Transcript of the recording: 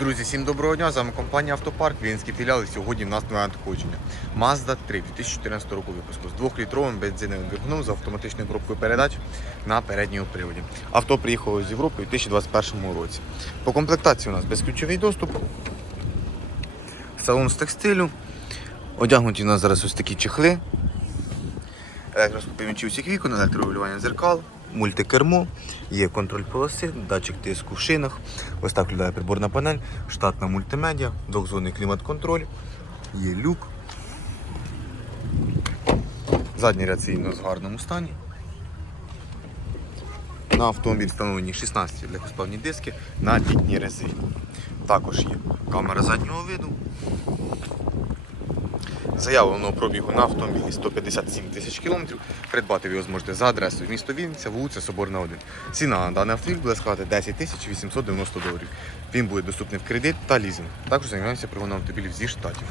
Друзі, всім доброго дня. З вами компанія Автопарк, Вінський філіал. Сьогодні в нас нове надходження. Mazda 3 2014 року випуску з 2-літровим бензиновим двигуном з автоматичною коробкою передач на передньому приводі. Авто приїхало з Європи у 2021 році. По комплектації у нас безключовий доступ, салон з текстилю. Одягнуті у нас зараз ось такі чехли. Електроспомічі усіх вікон, електрорегулювання дзеркал, мультикермо, є контроль полоси, датчик тиску в шинах. Ось так виглядає приборна панель, штатна мультимедіа, двохзонний клімат-контроль, є люк. Задній ряд сидінь в гарному стані. На автомобіль встановлені 16 легкосплавні диски на літній резині. Також є камера заднього виду. Заявленого пробігу на автомобілі 157 тисяч кілометрів. Придбати ви його зможете за адресою місто Вінниця, вулиця Соборна 1. Ціна на даний автомобіль буде складати 10 тисяч 890 доларів. Він буде доступний в кредит та лізинг. Також займаємося пригоном автомобілів зі штатів.